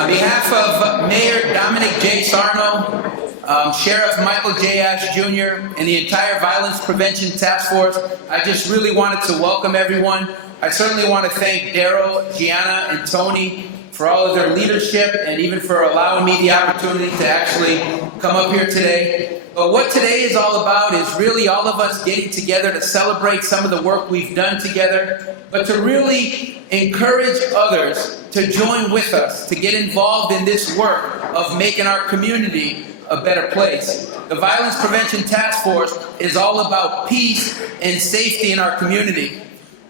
On behalf of Mayor Dominic J. Sarno, Sheriff Michael J. Ash Jr., and the entire Violence Prevention Task Force, I just really wanted to welcome everyone. I certainly want to thank Daryl, Gianna, and Tony for all of their leadership and even for allowing me the opportunity to actually come up here today. But what today is all about is really all of us getting together to celebrate some of the work we've done together, but to really encourage others to join with us, to get involved in this work of making our community a better place. The Violence Prevention Task Force is all about peace and safety in our community.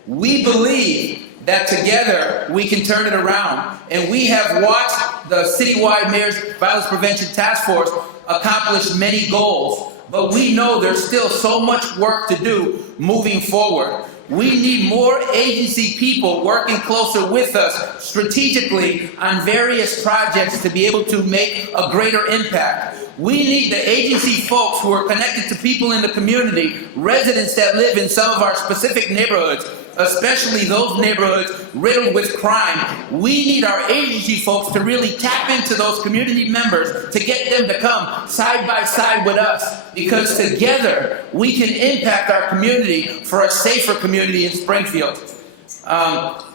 We believe that together we can turn it around, and we have watched the citywide Mayor's Violence Prevention Task Force accomplish many goals, but we know there's still so much work to do moving forward. We need more agency people working closer with us strategically on various projects to be able to make a greater impact. We need the agency folks who are connected to people in the community, residents that live in some of our specific neighborhoods, especially those neighborhoods riddled with crime. We need our agency folks to really tap into those community members to get them to come side by side with us, because together we can impact our community for a safer community in Springfield.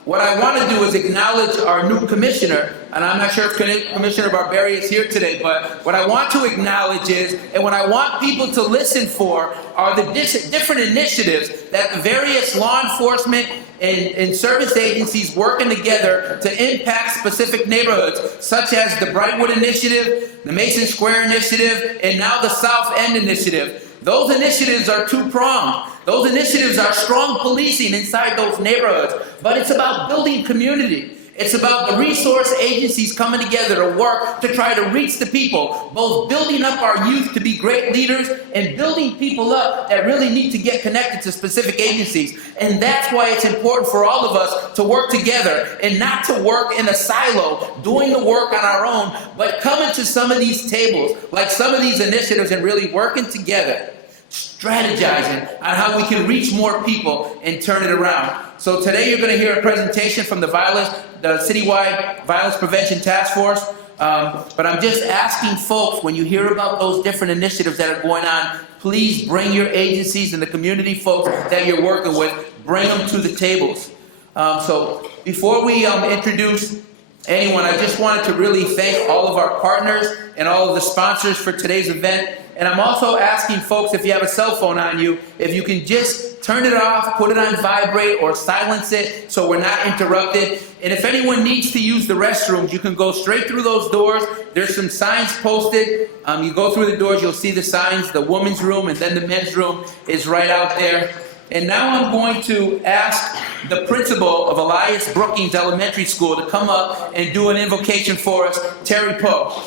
What I want to do is acknowledge our new commissioner, and I'm not sure if Commissioner Barberi is here today, but what I want to acknowledge is, and what I want people to listen for, are the different initiatives that the various law enforcement and service agencies working together to impact specific neighborhoods, such as the Brightwood Initiative, the Mason Square Initiative, and now the South End Initiative. Those initiatives are two-pronged. Those initiatives are strong policing inside those neighborhoods, but it's about building community. It's about the resource agencies coming together to work to try to reach the people, both building up our youth to be great leaders and building people up that really need to get connected to specific agencies. And that's why it's important for all of us to work together and not to work in a silo, doing the work on our own, but coming to some of these tables, like some of these initiatives, and really working together, strategizing on how we can reach more people and turn it around. So today you're going to hear a presentation from the citywide Violence Prevention Task Force. But I'm just asking folks, when you hear about those different initiatives that are going on, please bring your agencies and the community folks that you're working with, bring them to the tables. So before we introduce anyone, I just wanted to really thank all of our partners and all of the sponsors for today's event. And I'm also asking folks, if you have a cell phone on you, if you can just turn it off, put it on vibrate, or silence it so we're not interrupted. And if anyone needs to use the restrooms, you can go straight through those doors. There's some signs posted. You go through the doors, you'll see the signs. The women's room and then the men's room is right out there. And now I'm going to ask the principal of Elias Brookings Elementary School to come up and do an invocation for us, Terry Poe.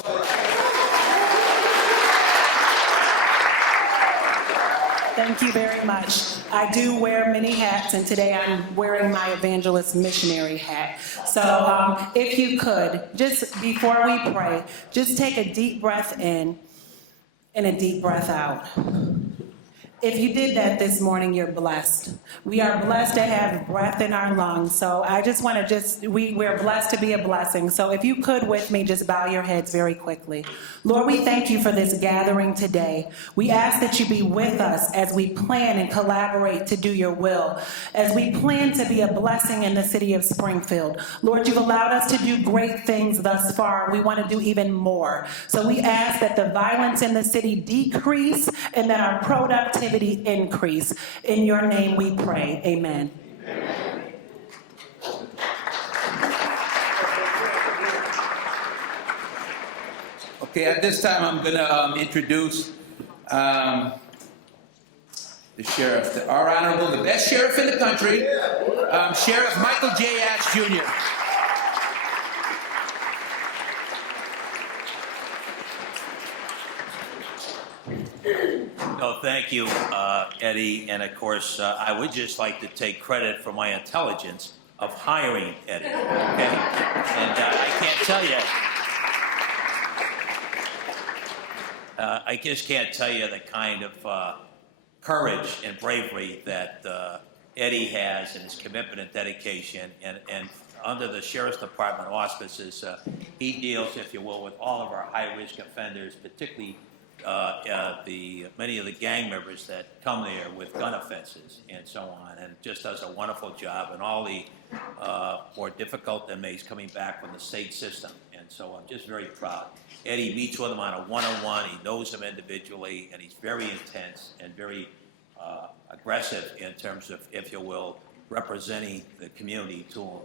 Thank you very much. I do wear many hats, and today I'm wearing my evangelist missionary hat. So if you could, just before we pray, just take a deep breath in and a deep breath out. If you did that this morning, you're blessed. We are blessed to have breath in our lungs. So I just want to we're blessed to be a blessing. So if you could with me, just bow your heads very quickly. Lord, we thank you for this gathering today. We ask that you be with us as we plan and collaborate to do your will, as we plan to be a blessing in the city of Springfield. Lord, you've allowed us to do great things thus far. We want to do even more. So we ask that the violence in the city decrease and that our productivity increase. In your name we pray. Amen. Okay, at this time I'm going to introduce the sheriff, our honorable, the best sheriff in the country, Sheriff Michael J. Ash Jr. No, thank you, Eddie. And of course, I would just like to take credit for my intelligence of hiring Eddie. Okay? And I can't tell you, I just can't tell you the kind of courage and bravery that Eddie has, and his commitment and dedication. And under the Sheriff's Department auspices, he deals, if you will, with all of our high-risk offenders, particularly many of the gang members that come there with gun offenses and so on, and just does a wonderful job, and all the more difficult inmates coming back from the state system. And so I'm just very proud. Eddie meets with them on a one-on-one. He knows them individually, and he's very intense and very aggressive in terms of, if you will, representing the community to him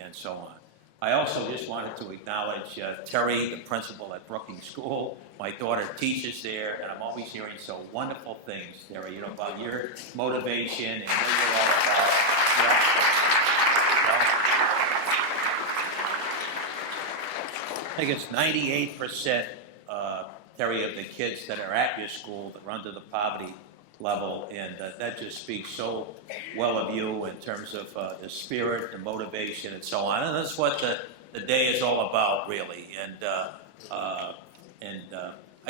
and so on. I also just wanted to acknowledge Terry, the principal at Brookings School. My daughter teaches there, and I'm always hearing so wonderful things, Terry, you know, about your motivation and what you're all about. I think it's 98%, Terry, of the kids that are at your school that are under the poverty level, and that just speaks so well of you in terms of the spirit, the motivation, and so on. And that's what the day is all about, really. And I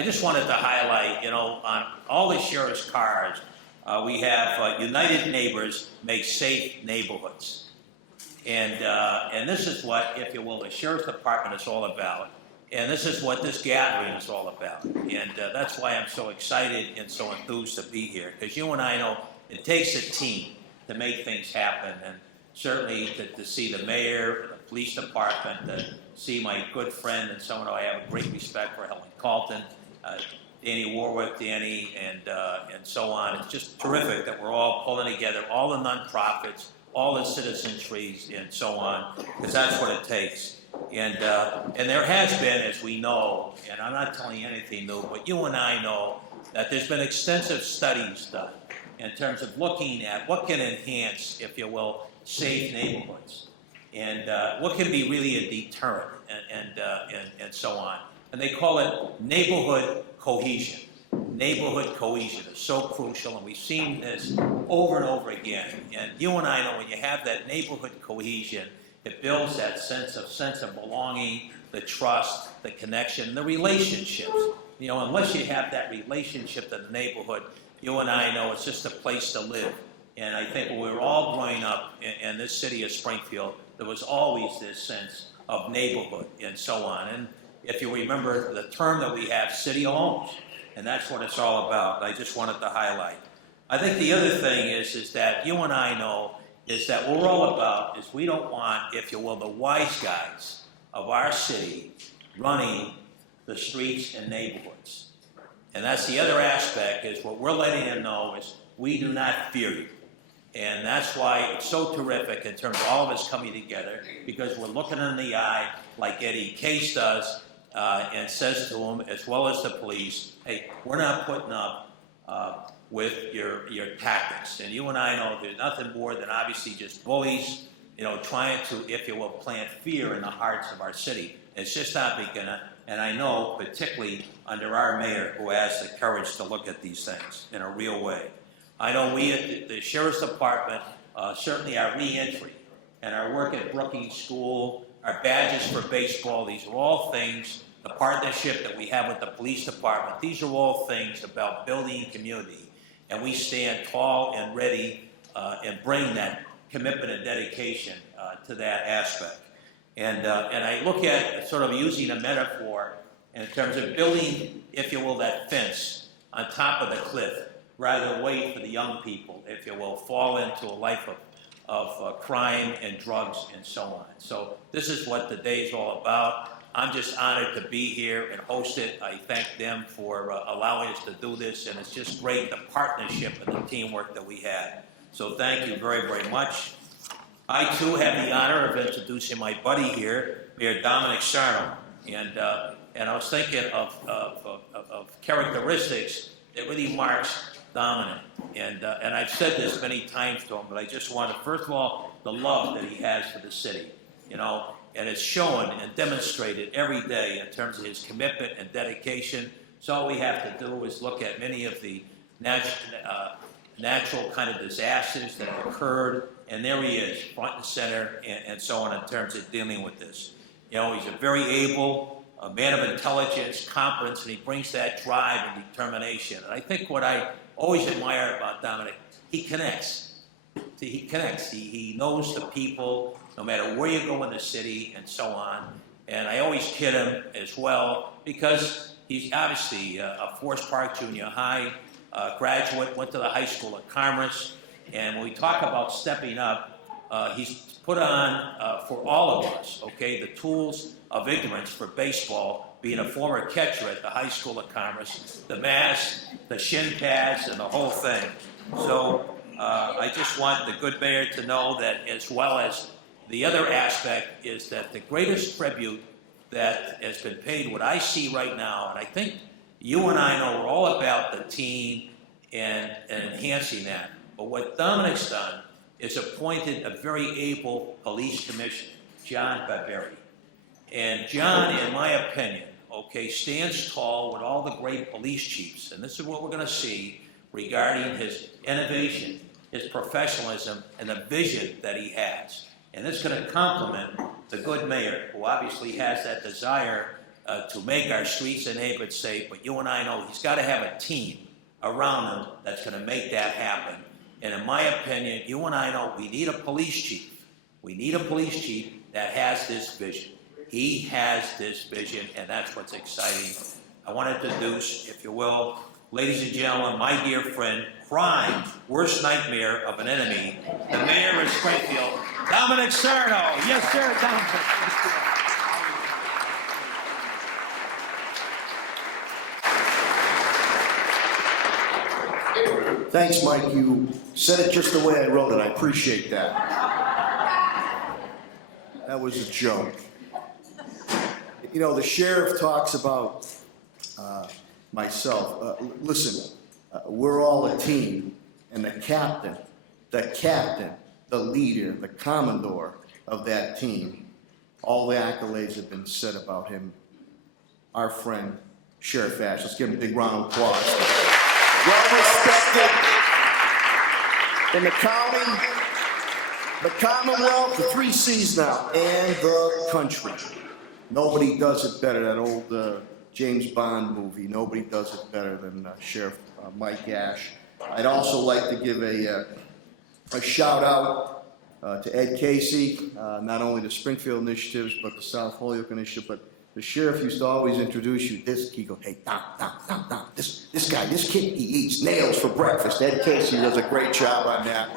just wanted to highlight, you know, on all the sheriff's cars, we have United Neighbors Make Safe Neighborhoods. And this is what, if you will, the Sheriff's Department is all about. And this is what this gathering is all about. And that's why I'm so excited and so enthused to be here. Because you and I know it takes a team to make things happen. And certainly to see the mayor, the police department, to see my good friend and someone who I have a great respect for, Helen Carlton, Danny Warwick, Danny, and so on. It's just terrific that we're all pulling together, all the nonprofits, all the citizens and so on, because that's what it takes. And there has been, as we know, and I'm not telling you anything new, but you and I know that there's been extensive studies done in terms of looking at what can enhance, if you will, safe neighborhoods, and what can be really a deterrent, and so on. And they call it neighborhood cohesion. Neighborhood cohesion is so crucial, and we've seen this over and over again. And you and I know when you have that neighborhood cohesion, it builds that sense of belonging, the trust, the connection, the relationships. You know, unless you have that relationship in the neighborhood, you and I know it's just a place to live. And I think when we were all growing up in this city of Springfield, there was always this sense of neighborhood and so on. And if you remember the term that we have, city homes, and that's what it's all about. I just wanted to highlight. I think the other thing is that you and I know is that what we're all about is we don't want, if you will, the wise guys of our city running the streets and neighborhoods. And that's the other aspect, is what we're letting them know is we do not fear you. And that's why it's so terrific in terms of all of us coming together, because we're looking in the eye like Eddie Case does, and says to them, as well as the police, hey, we're not putting up with your tactics. And you and I know there's nothing more than obviously just bullies, you know, trying to, if you will, plant fear in the hearts of our city. It's just not gonna, and I know particularly under our mayor who has the courage to look at these things in a real way. I know we at the Sheriff's Department, certainly our re-entry and our work at Brookings School, our badges for baseball, these are all things, the partnership that we have with the police department, these are all things about building community. And we stand tall and ready and bring that commitment and dedication to that aspect. And I look at sort of using a metaphor in terms of building, if you will, that fence on top of the cliff, rather than wait for the young people, if you will, fall into a life of crime and drugs and so on. So this is what the day is all about. I'm just honored to be here and host it. I thank them for allowing us to do this, and it's just great, the partnership and the teamwork that we had. So thank you very, very much. I, too, have the honor of introducing my buddy here, Mayor Dominic Sarno. And I was thinking of characteristics that really marks Dominic. And I've said this many times to him, but I just want to, first of all, the love that he has for the city, you know, and it's shown and demonstrated every day in terms of his commitment and dedication. So all we have to do is look at many of the natural kind of disasters that have occurred, and there he is, front and center, and so on in terms of dealing with this. You know, he's a very able, a man of intelligence, competence, and he brings that drive and determination. And I think what I always admire about Dominic, he connects. See, he connects. He knows the people. no matter where you go in the city and so on. And I always kid him as well because he's obviously a Forest Park Junior High graduate, went to the High School of Commerce. And when we talk about stepping up, he's put on for all of us, okay, the tools of ignorance for baseball, being a former catcher at the High School of Commerce, the mask, the shin pads, and the whole thing. So I just want the good mayor to know that, as well as the other aspect, is that the greatest tribute that has been paid, what I see right now, and I think you and I know we're all about the team and enhancing that. But what Dominic's done is appointed a very able police commissioner, John Barberi. And John, in my opinion, okay, stands tall with all the great police chiefs. And this is what we're going to see regarding his innovation, his professionalism, and the vision that he has. And this is going to complement the good mayor, who obviously has that desire to make our streets and neighborhoods safe. But you and I know he's got to have a team around him that's going to make that happen. And in my opinion, you and I know we need a police chief. We need a police chief that has this vision. He has this vision, and that's what's exciting. I want to introduce, if you will, ladies and gentlemen, my dear friend, crime's worst nightmare of an enemy, the mayor of Springfield, Dominic Sarno. Yes, sir, Dominic. Thanks, Mike. You said it just the way I wrote it. I appreciate that. That was a joke. You know, the sheriff talks about myself. Listen, we're all a team, and the captain, the leader, the commodore of that team, all the accolades have been said about him. Our friend, Sheriff Ash. Let's give him a big round of applause. Well respected in the county, the Commonwealth, the 3 C's now, and the country. Nobody does it better, that old James Bond movie. Nobody does it better than Sheriff Mike Ash. I'd also like to give a shout out to Ed Casey, not only the Springfield initiatives, but the South Holyoke initiative. But the sheriff used to always introduce you this. He go, hey, Dom, this guy, this kid, he eats nails for breakfast. Ed Casey does a great job on that.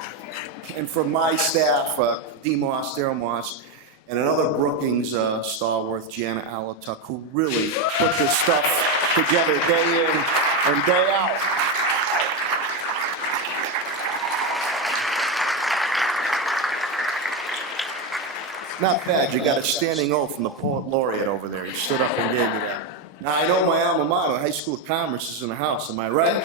And from my staff, D. Moss, Daryl Moss, and another Brookings stalwart, Jana Alatuk, who really put this stuff together day in and day out. Not bad. You got a standing O from the poet laureate over there. He stood up and gave you that. Now, I know my alma mater, High School of Commerce, is in the house. Am I right?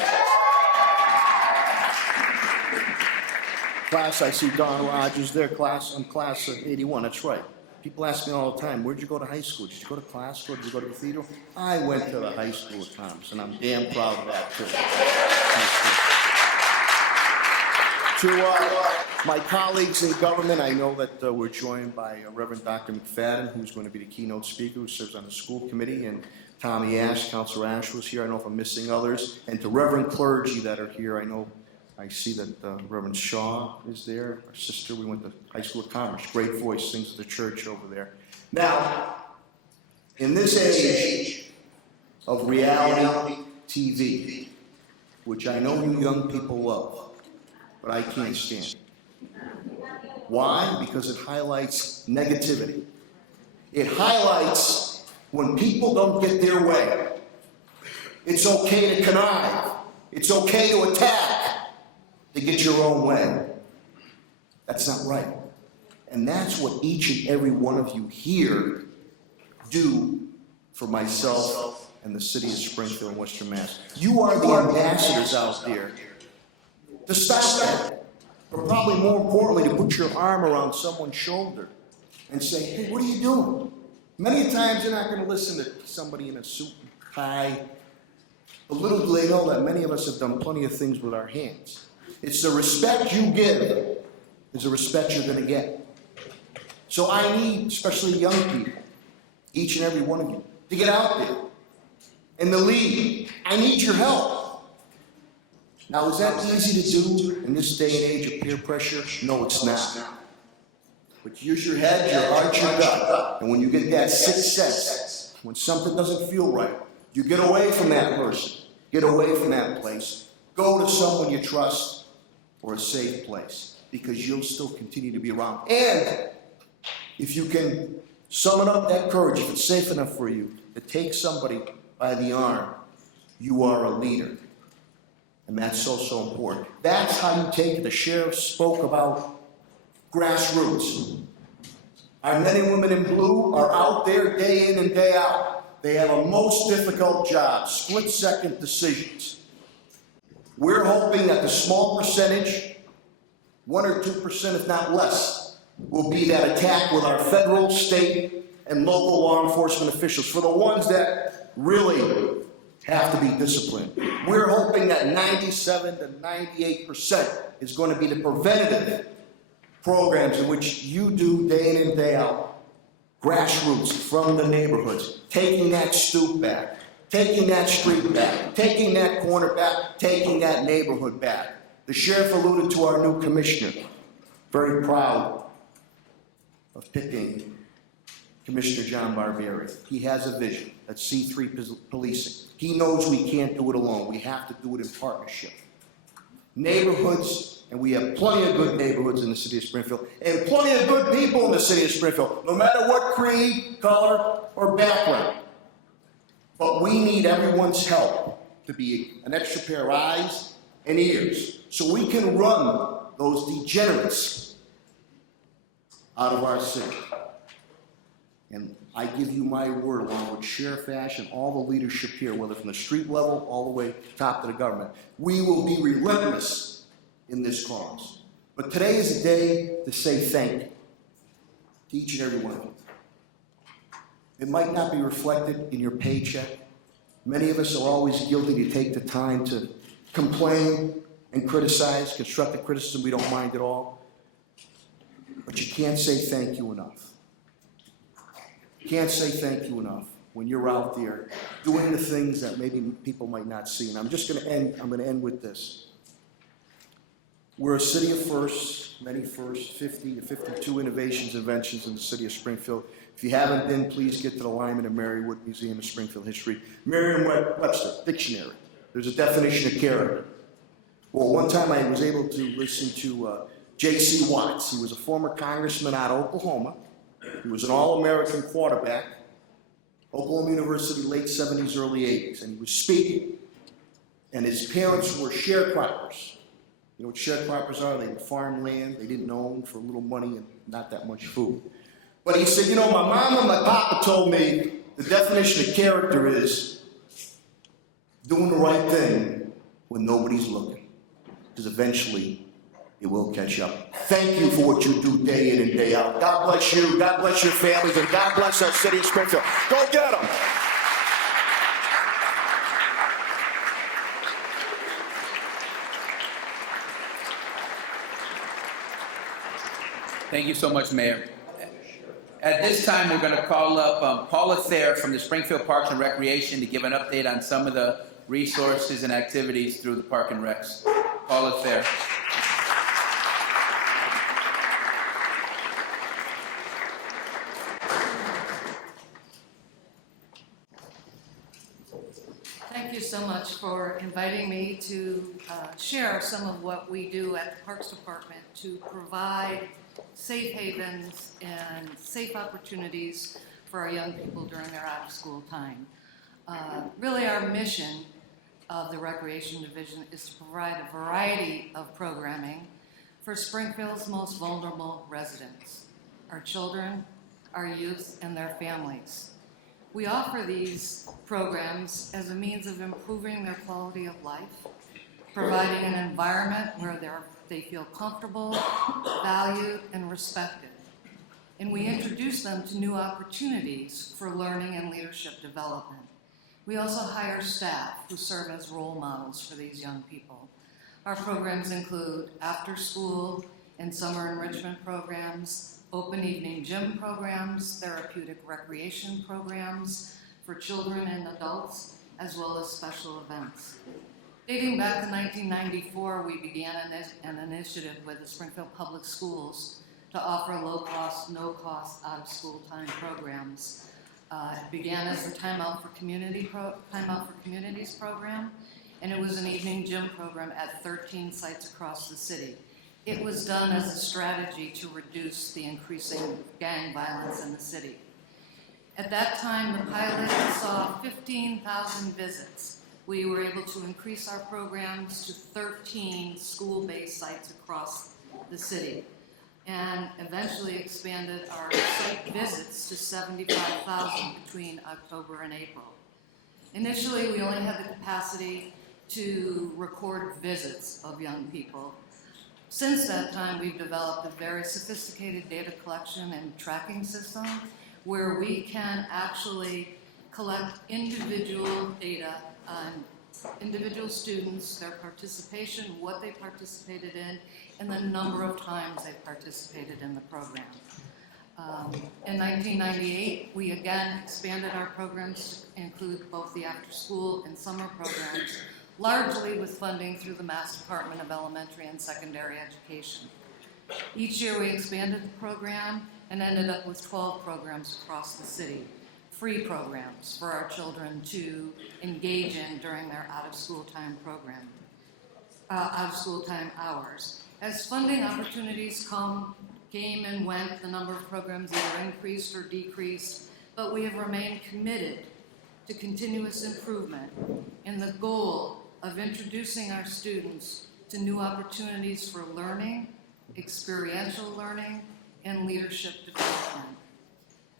Class, I see Don Rogers there. I'm class of 81. That's right. People ask me all the time, where'd you go to high school? Did you go to class school? Did you go to the cathedral? I went to the High School of Commerce, and I'm damn proud of that, too. To my colleagues in government, I know that we're joined by Reverend Dr. McFadden, who's going to be the keynote speaker, who serves on the school committee, and Tommy Ash, Councilor Ash was here. I don't know if I'm missing others. And to Reverend clergy that are here, I see that Reverend Shaw is there, our sister. We went to High School of Commerce. Great voice, sings at the church over there. Now, in this age of reality TV, which I know you young people love, but I can't stand. Why? Because it highlights negativity. It highlights when people don't get their way. It's okay to connive. It's okay to attack. To get your own way. That's not right. And that's what each and every one of you here do for myself and the city of Springfield and Western Mass. You are the ambassadors out there to stop that. But probably more importantly, to put your arm around someone's shoulder and say, hey, what are you doing? Many times you're not going to listen to somebody in a suit and tie. But little do they know that many of us have done plenty of things with our hands. It's the respect you give is the respect you're going to get. So I need, especially young people, each and every one of you, to get out there and to lead. I need your help. Now, is that easy to do in this day and age of peer pressure? No, it's not. But use your head, your heart, your gut. And when you get that sixth sense, when something doesn't feel right, you get away from that person, get away from that place, go to someone you trust or a safe place, because you'll still continue to be around. And if you can summon up that courage, if it's safe enough for you to take somebody by the arm, you are a leader. And that's so, so important. That's how you take it. The sheriff spoke about grassroots. Our men and women in blue are out there day in and day out. They have a most difficult job, split-second decisions. We're hoping that the small percentage, 1 or 2%, if not less, will be that attack with our federal, state, and local law enforcement officials. For the ones that really have to be disciplined, we're hoping that 97 to 98% is going to be the preventative programs in which you do day in and day out. Grassroots from the neighborhoods, taking that stoop back, taking that street back, taking that corner back, taking that neighborhood back. The sheriff alluded to our new commissioner. Very proud of picking Commissioner John Barbieri. He has a vision. That's C3 policing. He knows we can't do it alone. We have to do it in partnership. Neighborhoods, and we have plenty of good neighborhoods in the city of Springfield, and plenty of good people in the city of Springfield, no matter what creed, color, or background. But we need everyone's help to be an extra pair of eyes and ears, so we can run those degenerates out of our city. And I give you my word, along with Sheriff Ash and all the leadership here, whether from the street level all the way top to the government, we will be relentless in this cause. But today is a day to say thank you to each and every one of you. It might not be reflected in your paycheck. Many of us are always guilty to take the time to complain and criticize. Constructive criticism we don't mind at all. But you can't say thank you enough. You can't say thank you enough when you're out there doing the things that maybe people might not see. And I'm going to end with this. We're a city of firsts, many firsts, 50 to 52 innovations, inventions in the city of Springfield. If you haven't been, please get to the Lyman and Marywood Museum of Springfield History. Merriam-Webster Dictionary. There's a definition of character. Well, one time I was able to listen to J.C. Watts. He was a former congressman out of Oklahoma. He was an All-American quarterback, Oklahoma University, late 70s, early 80s, and he was speaking. And his parents were sharecroppers. You know what sharecroppers are? They would farm land they didn't own for little money and not that much food. But he said, you know, my mom and my papa told me the definition of character is doing the right thing when nobody's looking, because eventually it will catch up. Thank you for what you do day in and day out. God bless you, God bless your families, and God bless our city of Springfield. Go get them. Thank you so much, Mayor. At this time, we're going to call up Paula Thayer from the Springfield Parks and Recreation to give an update on some of the resources and activities through the Park and Recs. Paula Thayer. Thank you so much for inviting me to share some of what we do at the Parks Department to provide safe havens and safe opportunities for our young people during their out-of-school time. Really, our mission of the Recreation Division is to provide a variety of programming for Springfield's most vulnerable residents, our children, our youth, and their families. We offer these programs as a means of improving their quality of life, providing an environment where they feel comfortable, valued, and respected. And we introduce them to new opportunities for learning and leadership development. We also hire staff who serve as role models for these young people. Our programs include after-school and summer enrichment programs, open evening gym programs, therapeutic recreation programs for children and adults, as well as special events. Dating back to 1994, we began an initiative with the Springfield Public Schools to offer low-cost, no-cost out-of-school time programs. It began as the Time Out for Communities program, and it was an evening gym program at 13 sites across the city. It was done as a strategy to reduce the increasing gang violence in the city. At that time, the pilot saw 15,000 visits. We were able to increase our programs to 13 school-based sites across the city, and eventually expanded our site visits to 75,000 between October and April. Initially, we only had the capacity to record visits of young people. Since that time, we've developed a very sophisticated data collection and tracking system where we can actually collect individual data on individual students, their participation, what they participated in, and the number of times they participated in the program. In 1998, we again expanded our programs to include both the after-school and summer programs, largely with funding through the Mass Department of Elementary and Secondary Education. Each year we expanded the program and ended up with 12 programs across the city, free programs for our children to engage in during their out-of-school time program, out-of-school time hours. As funding opportunities came and went, the number of programs either increased or decreased, but we have remained committed to continuous improvement in the goal of introducing our students to new opportunities for learning, experiential learning, and leadership development.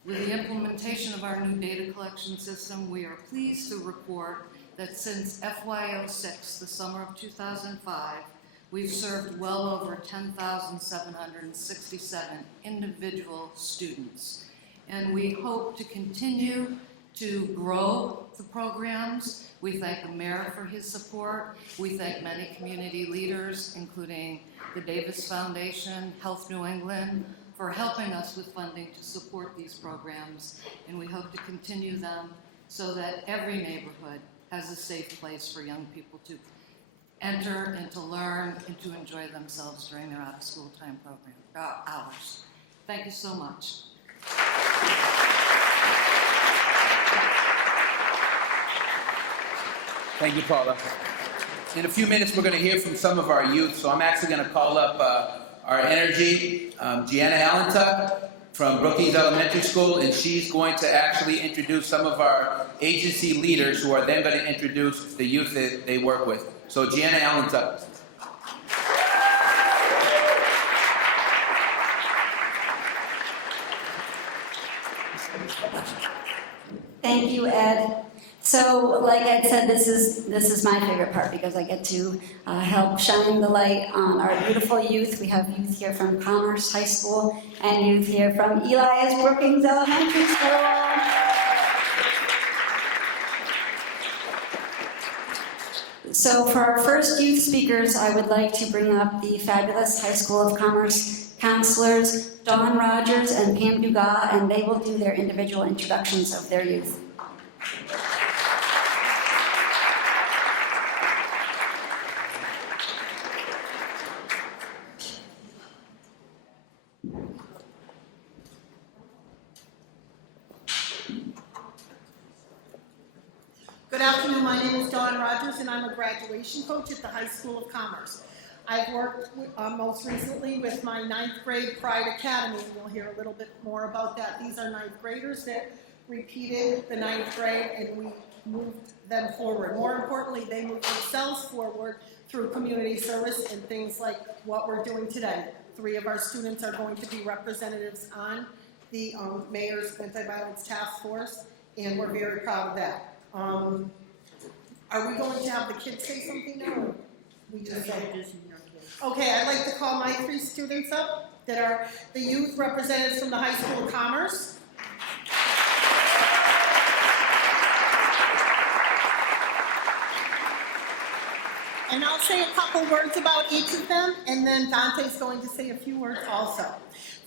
With the implementation of our new data collection system, we are pleased to report that since FY06, the summer of 2005, we've served well over 10,767 individual students. And we hope to continue to grow the programs. We thank the mayor for his support. We thank many community leaders, including the Davis Foundation, Health New England, for helping us with funding to support these programs. And we hope to continue them so that every neighborhood has a safe place for young people to enter and to learn and to enjoy themselves during their out-of-school time program hours. Thank you so much. Thank you, Paula. In a few minutes, we're going to hear from some of our youth, so I'm actually going to call up our energy, Gianna Allentuck from Brookings Elementary School, and she's going to actually introduce some of our agency leaders who are then going to introduce the youth that they work with. So Gianna Allentuck. Thank you, Ed. So, like Ed said, this is my favorite part because I get to help shine the light on our beautiful youth. We have youth here from Commerce High School and youth here from Elias Brookings Elementary School. So, for our first youth speakers, I would like to bring up the fabulous High School of Commerce counselors, Dawn Rogers and Pam Dugas, and they will do their individual introductions of their youth. Good afternoon, my name is Dawn Rogers and I'm a graduation coach at the High School of Commerce. I've worked most recently with my 9th grade Pride Academy, and we'll hear a little bit more about that. These are 9th graders that repeated the 9th grade and we moved them forward. More importantly, they moved themselves forward through community service and things like what we're doing today. 3 of our students are going to be representatives on the Mayor's Anti-Violence Task Force, and we're very proud of that. Are we going to have the kids say something now? Or we just say? Okay, I'd like to call my 3 students up that are the youth representatives from the High School of Commerce. And I'll say a couple words about each of them, and then Dante's going to say a few words also.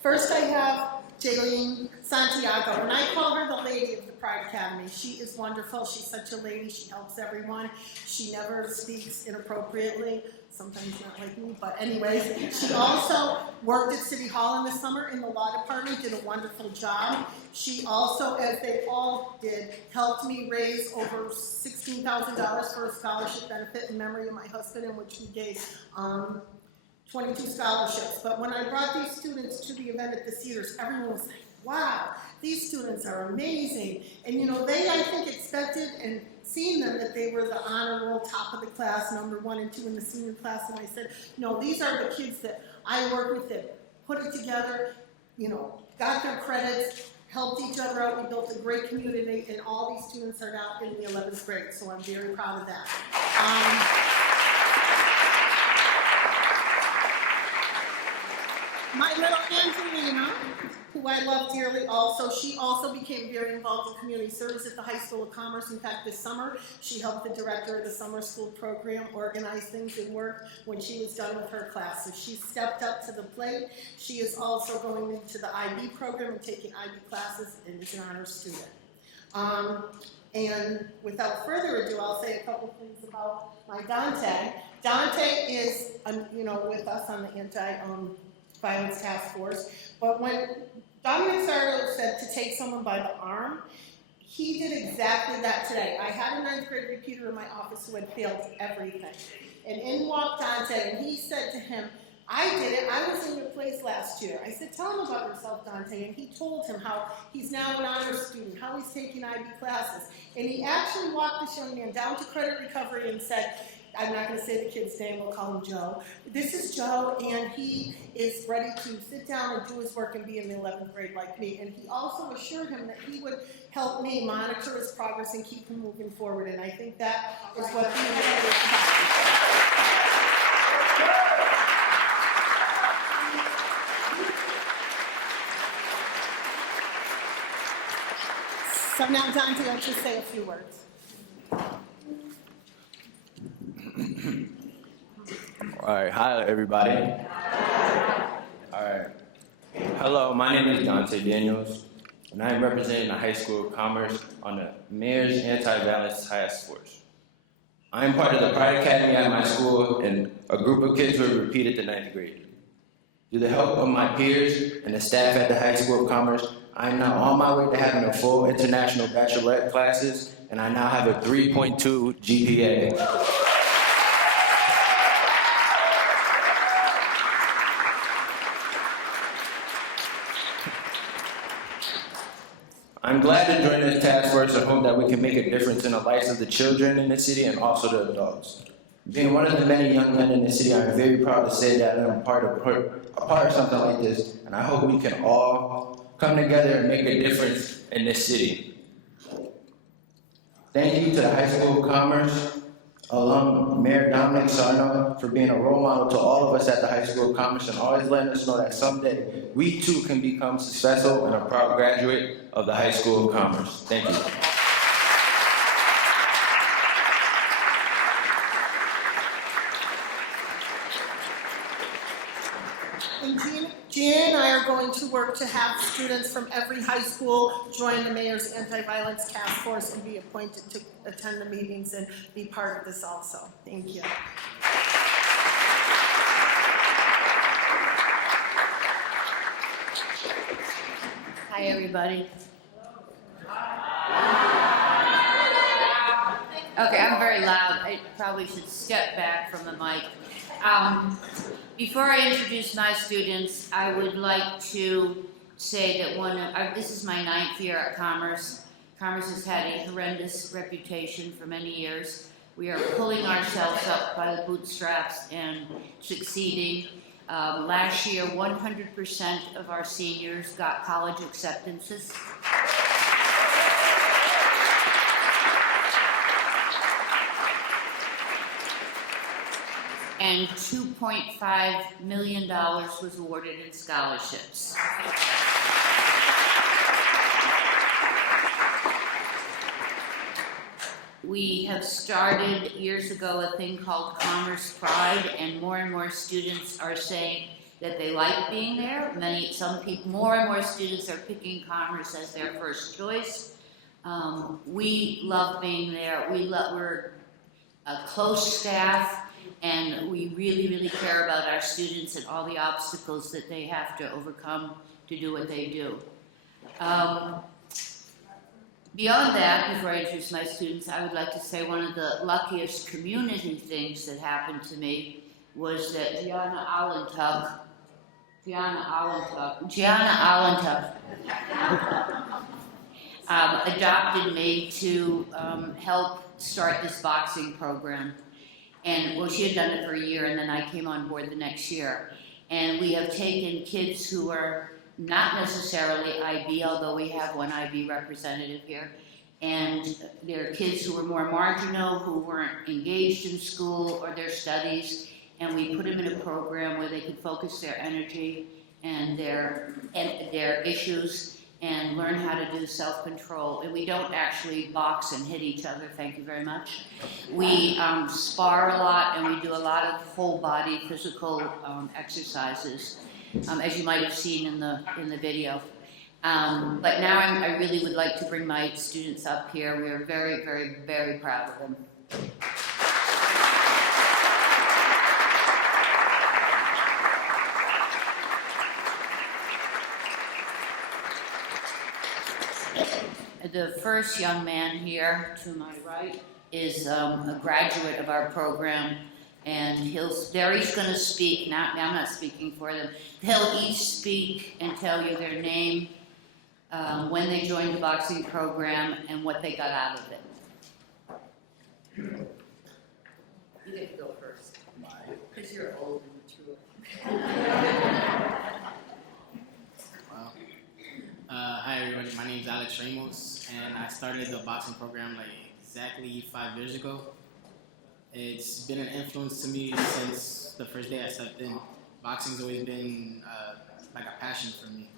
First, I have Jaylene Santiago, and I call her the lady of the Pride Academy. She is wonderful. She's such a lady. She helps everyone. She never speaks inappropriately. Sometimes not like me, but anyways. She also worked at City Hall in the summer in the law department, did a wonderful job. She also, as they all did, helped me raise over $16,000 for a scholarship benefit in memory of my husband, in which we gave 22 scholarships. But when I brought these students to the event at the Cedars, everyone was like, wow, these students are amazing. And you know, they, I think, expected and seen them that they were the honor roll top of the class, number 1 and 2 in the senior class. And I said, no, these are the kids that I work with that put it together, you know, got their credits, helped each other out. We built a great community, and all these students are now in the 11th grade. So I'm very proud of that. My little Angelina, who I love dearly also, she also became very involved in community service at the High School of Commerce. In fact, this summer, she helped the director of the summer school program organize things and work when she was done with her class. So she stepped up to the plate. She is also going into the IB program and taking IB classes and is an honor student. And without further ado, I'll say a couple things about my Dante. Dante is, you know, with us on the anti-violence task force. But when Dominic Sardo said to take someone by the arm, he did exactly that today. I had a 9th grade repeater in my office who had failed everything. And in walked Dante, and he said to him, I did it. I was in your place last year. I said, tell him about yourself, Dante. And he told him how he's now an honor student, how he's taking IB classes. And he actually walked this young man down to credit recovery and said, I'm not going to say the kid's name, we'll call him Joe. This is Joe, and he is ready to sit down and do his work and be in the 11th grade like me. And he also assured him that he would help me monitor his progress and keep him moving forward. And I think that is what he is about. So now, Dante, I'll just say a few words. All right, hi everybody. All right. Hello, my name is Dante Daniels, and I am representing the High School of Commerce on the Mayor's Anti-Violence Task Force. I am part of the Pride Academy at my school and a group of kids who have repeated the 9th grade. Through the help of my peers and the staff at the High School of Commerce, I am now on my way to having a full international bachelorette classes, and I now have a 3.2 GPA. I'm glad to join this task force and hope that we can make a difference in the lives of the children in the city and also the adults. Being one of the many young men in the city, I'm very proud to say that I'm a part of something like this, and I hope we can all come together and make a difference in this city. Thank you to the High School of Commerce alum, Mayor Dominic Sarno, for being a role model to all of us at the High School of Commerce and always letting us know that someday we too can become successful and a proud graduate of the High School of Commerce. Thank you. And Gina and I are going to work to have students from every high school join the Mayor's Anti-Violence Task Force and be appointed to attend the meetings and be part of this also. Thank you. Hi, everybody. Okay, I'm very loud. I probably should step back from the mic. Before I introduce my students, I would like to say that this is my 9th year at Commerce. Commerce has had a horrendous reputation for many years. We are pulling ourselves up by the bootstraps and succeeding. Last year, 100% of our seniors got college acceptances. And $2.5 million was awarded in scholarships. We have started years ago a thing called Commerce Pride, and more students are saying, that they like being there. Some people, more and more students are picking commerce as their first choice. We love being there. We're a close staff, and we really, really care about our students and all the obstacles that they have to overcome to do what they do. Beyond that, before I introduce my students, I would like to say one of the luckiest community things that happened to me was that Gianna Allentuck adopted me to help start this boxing program. And well, she had done it for a year, and then I came on board the next year. And we have taken kids who are not necessarily IB, although we have one IB representative here. And they're kids who were more marginal, who weren't engaged in school or their studies. And we put them in a program where they could focus their energy and their issues and learn how to do self-control. And we don't actually box and hit each other, thank you very much. We spar a lot, and we do a lot of whole body physical exercises, as you might have seen in the video. But now I really would like to bring my students up here. We are very, very, very proud of them. The first young man here to my right is a graduate of our program, and he's going to speak. Now I'm not speaking for them. They'll each speak and tell you their name, when they joined the boxing program, and what they got out of it. You get to go first, because you're old and mature. Hi everybody, my name is Alex Ramos, and I started the boxing program like exactly 5 years ago. It's been an influence to me since the first day I stepped in. Boxing's always been like a passion for me.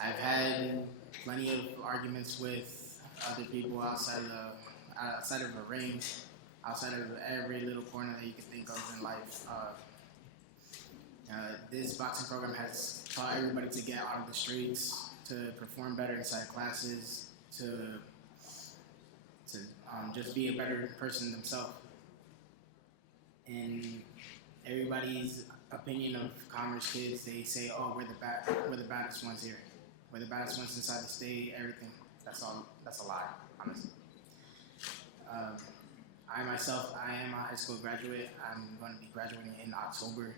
I've had plenty of arguments with other people outside of a ring, outside of every little corner that you can think of in life. This boxing program has taught everybody to get out of the streets, to perform better inside classes, to just be a better person themselves. And everybody's opinion of Commerce kids, they say, oh, we're the baddest ones here. We're the baddest ones inside the state, everything. That's a lie, honestly. I myself, I am a high school graduate. I'm going to be graduating in October.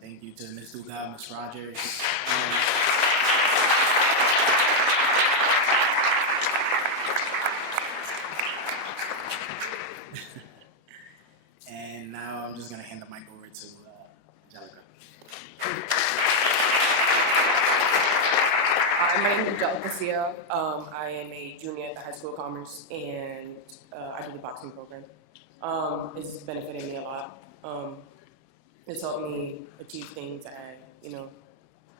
Thank you to Ms. Duga, Ms. Rogers. And now I'm just going to hand the mic over to Angelica. Hi, my name is Angelica Sia. I am a junior at the High School of Commerce, and I do the boxing program. It's benefited me a lot. It's helped me achieve things that I,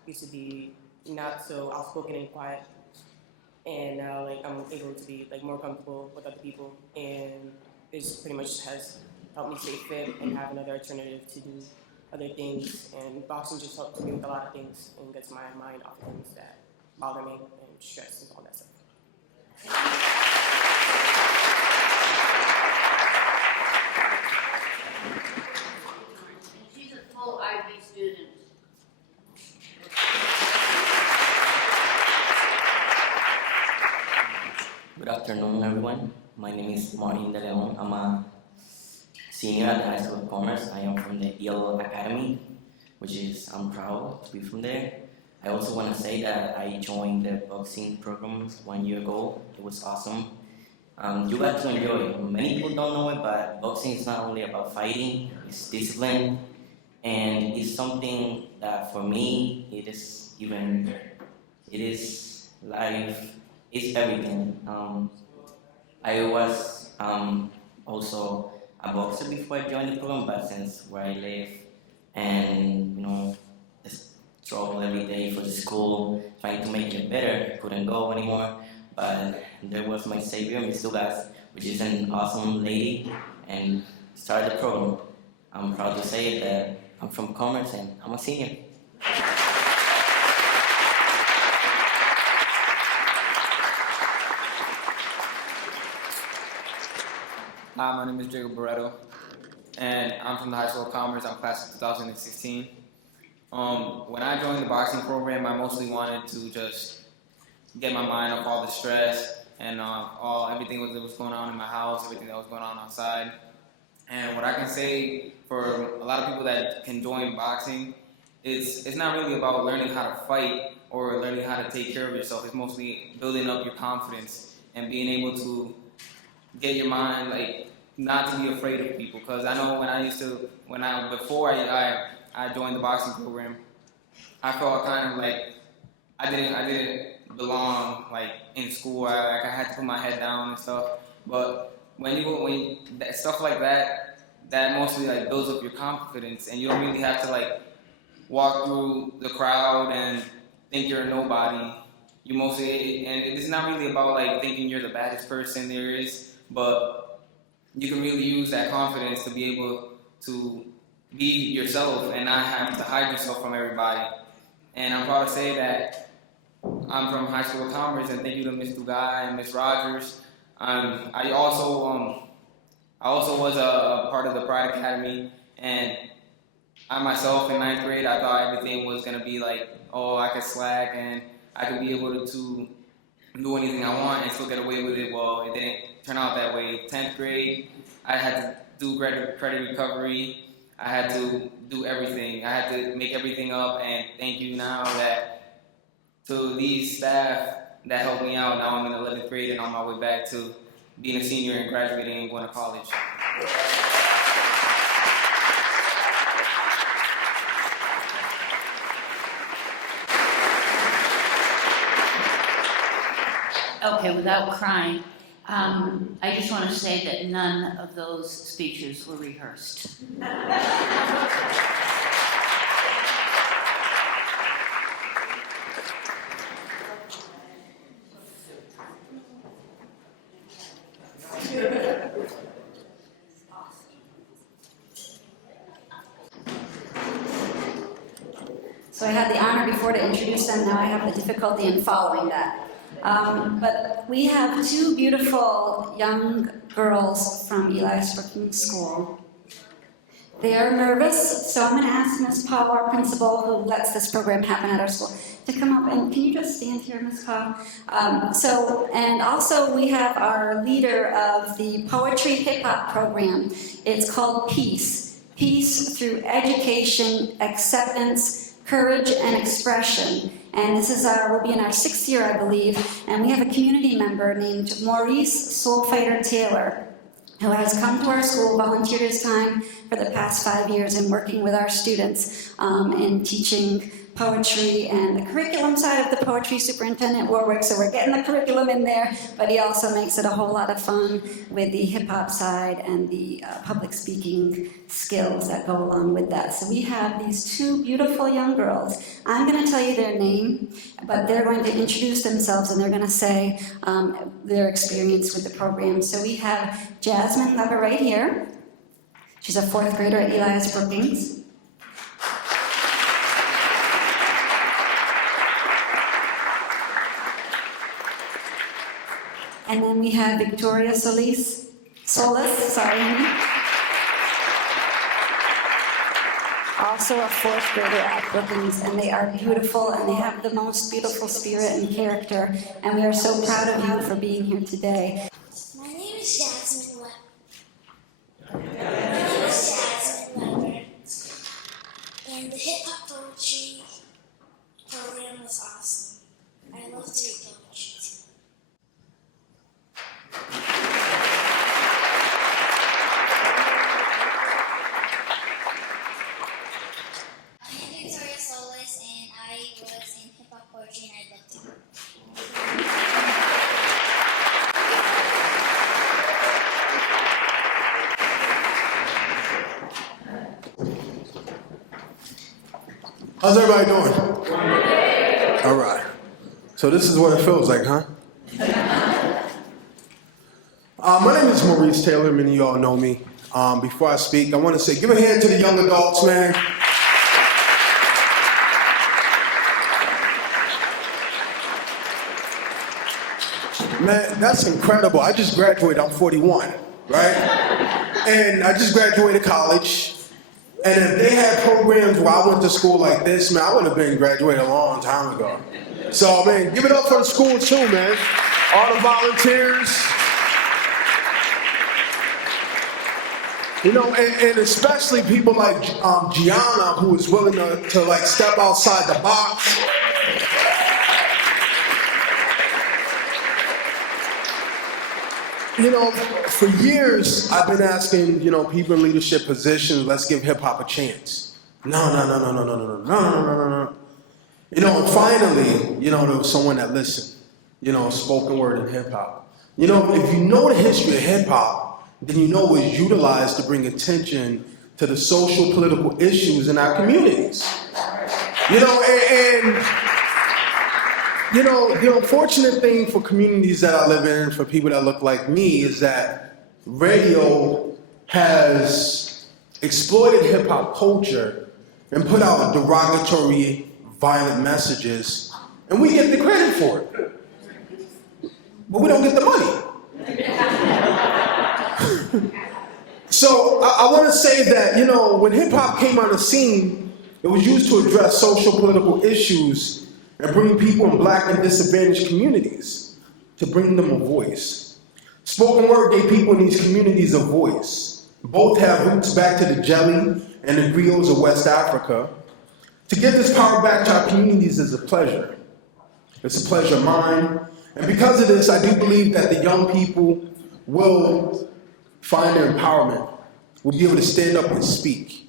used to be not so outspoken and quiet. And now, I'm able to be, more comfortable with other people. And this pretty much has helped me stay fit and have another alternative to do other things. And boxing just helps me with a lot of things and gets my mind off things that bother me and stress and all that stuff. She's a full IB student. Good afternoon, everyone. My name is Martin De Leon. I'm a senior at the High School of Commerce. I am from the EL Academy, I'm proud to be from there. I also want to say that I joined the boxing program 1 year ago. It was awesome. You got to enjoy it. Many people don't know it, but boxing is not only about fighting, it's discipline. And it's something that for me, it is life, it's everything. I was also a boxer before I joined the program, but since where I live and struggle every day for the school, trying to make it better, couldn't go anymore. But there was my savior, Ms. Dugas, which is an awesome lady, and started the program. I'm proud to say that I'm from Commerce and I'm a senior. Hi, my name is Jacob Barreto, and I'm from the High School of Commerce. I'm class of 2016. When I joined the boxing program, I mostly wanted to just get my mind off all the stress and everything that was going on in my house, everything that was going on outside. And what I can say for a lot of people that can join boxing is it's not really about learning how to fight or learning how to take care of yourself. It's mostly building up your confidence and being able to get your mind not to be afraid of people. Because I know before I joined the boxing program, I felt kind of like I didn't belong in school. I had to put my head down and stuff. But when stuff like that mostly builds up your confidence, and you don't really have to walk through the crowd and think you're a nobody. You mostly, and it's not really about thinking you're the baddest person there is, but you can really use that confidence to be able to be yourself and not have to hide yourself from everybody. And I'm proud to say that I'm from High School of Commerce, and thank you to Ms. Dugai and Ms. Rogers. I also was a part of the Pride Academy, and I myself in 9th grade, I thought everything was gonna be I could slack and I could be able to do anything I want and still get away with it. Well, it didn't turn out that way. 10th grade, I had to do credit recovery. I had to do everything. I had to make everything up, and thank you now to these staff that helped me out. Now I'm in 11th grade and on my way back to being a senior and graduating and going to college. Okay, without crying, I just want to say that none of those speeches were rehearsed. So I had the honor before to introduce them, now I have the difficulty in following that. But we have two beautiful young girls from Elias Brookings School. They are nervous, so I'm going to ask Ms. Powell, our principal, who lets this program happen at our school, to come up. And can you just stand here, Ms. Powell? And also we have our leader of the poetry hip-hop program. It's called Peace. Peace through education, acceptance, courage, and expression. And this is we'll be in our 6th year, I believe, and we have a community member named Maurice Soulfighter Taylor, who has come to our school, volunteered his time for the past 5 years in working with our students in teaching poetry and the curriculum side of the poetry superintendent Warwick, so we're getting the curriculum in there, but he also makes it a whole lot of fun with the hip-hop side and the public speaking skills that go along with that. So we have these two beautiful young girls. I'm going to tell you their name, but they're going to introduce themselves and they're going to say their experience with the program. So we have Jasmine Lever right here. She's a 4th grader at Elias Brookings. And then we have Victoria Solis, sorry, honey. Also a 4th grader at Brookings, and they are beautiful, and they have the most beautiful spirit and character, and we are so proud of you for being here today. My name is Jasmine Weber, and the hip-hop poetry program was awesome. I love to read poetry too. I'm Victoria Solis, and I was in hip-hop poetry, and I loved it. How's everybody doing? All right. So this is what it feels like, huh? My name is Maurice Taylor. Many of y'all know me. Before I speak, I want to say, give a hand to the young adults, man. Man, that's incredible. I just graduated, I'm 41, right? And I just graduated college. And if they had programs where I went to school like this, man, I would have been graduated a long time ago. So, man, give it up for the school too, man. All the volunteers. You know, and especially people like Gianna, who is willing to like step outside the box. You know, for years, I've been asking, you know, people in leadership positions, let's give hip hop a chance. No. You know, and finally, you know, there was someone that listened, you know, spoken word in hip hop. You know, if you know the history of hip hop, then you know it was utilized to bring attention to the social, political issues in our communities. You know, and you know, the unfortunate thing for communities that I live in, for people that look like me, is that radio has exploited hip hop culture and put out derogatory, violent messages, and we get the credit for it. But we don't get the money. So I want to say that, you know, when hip hop came on the scene, it was used to address social, political issues and bring people in black and disadvantaged communities, to bring them a voice. Spoken word gave people in these communities a voice. Both have roots back to the jelly and the griots of West Africa. To give this power back to our communities is a pleasure. It's a pleasure of mine. And because of this, I do believe that the young people will find their empowerment, will be able to stand up and speak.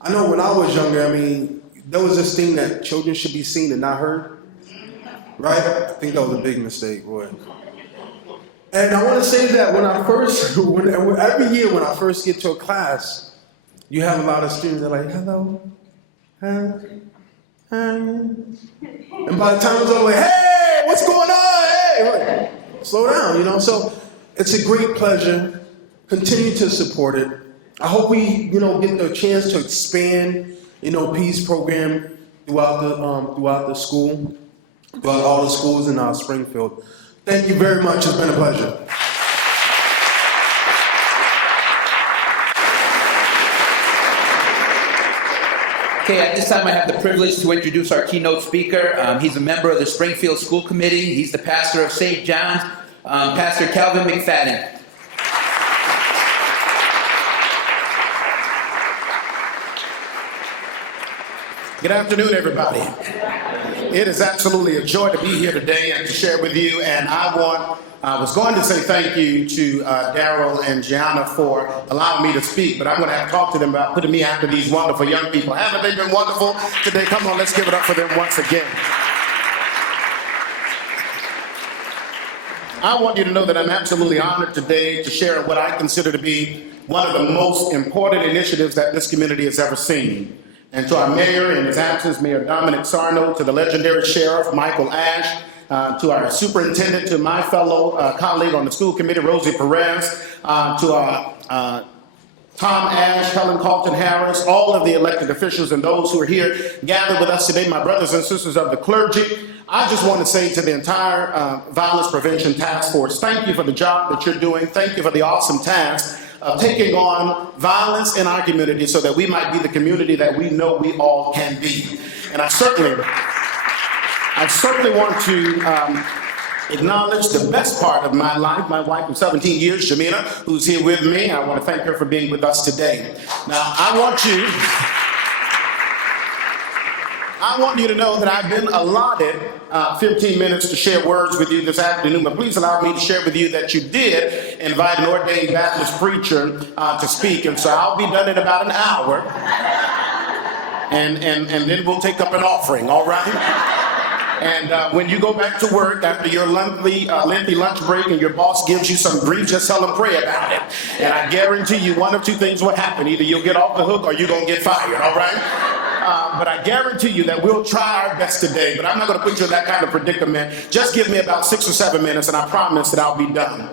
I know when I was younger, I mean, there was this thing that children should be seen and not heard, right? I think that was a big mistake, boy. And I want to say that when I first, every year when I first get to a class, you have a lot of students that are like, hello, hi, hi. And by the time it's over, like, hey, what's going on? Hey, like, slow down, you know? So it's a great pleasure. Continue to support it. I hope we, you know, get the chance to expand, you know, peace program throughout the school, throughout all the schools in Springfield. Thank you very much. It's been a pleasure. Okay, at this time I have the privilege to introduce our keynote speaker. He's a member of the Springfield School Committee. He's the pastor of St. John's, Pastor Calvin McFadden. Good afternoon, everybody. It is absolutely a joy to be here today and to share with you. And I was going to say thank you to Daryl and Gianna for allowing me to speak, but I'm going to have to talk to them about putting me after these wonderful young people. Haven't they been wonderful today? Come on, let's give it up for them once again. I want you to know that I'm absolutely honored today to share what I consider to be one of the most important initiatives that this community has ever seen. And to our mayor in his absence, Mayor Dominic Sarno, to the legendary sheriff, Michael Ash, to our superintendent, to my fellow colleague on the school committee, Rosie Perez, to our Tom Ash, Helen Carlton Harris, all of the elected officials and those who are here gathered with us today, my brothers and sisters of the clergy. I just want to say to the entire Violence Prevention Task Force, thank you for the job that you're doing. Thank you for the awesome task of taking on violence in our community so that we might be the community that we know we all can be. And I certainly want to acknowledge the best part of my life, my wife of 17 years, Jamina, who's here with me. I want to thank her for being with us today. Now, I want you to know that I've been allotted 15 minutes to share words with you this afternoon, but please allow me to share with you that you did invite an ordained Baptist preacher to speak, and so I'll be done in about an hour, and then we'll take up an offering, all right? And when you go back to work after your lengthy lunch break and your boss gives you some grief, just tell him pray about it. And I guarantee you one of two things will happen. Either you'll get off the hook or you're going to get fired, all right? But I guarantee you that we'll try our best today, but I'm not going to put you in that kind of predicament. Just give me about 6 or 7 minutes and I promise that I'll be done.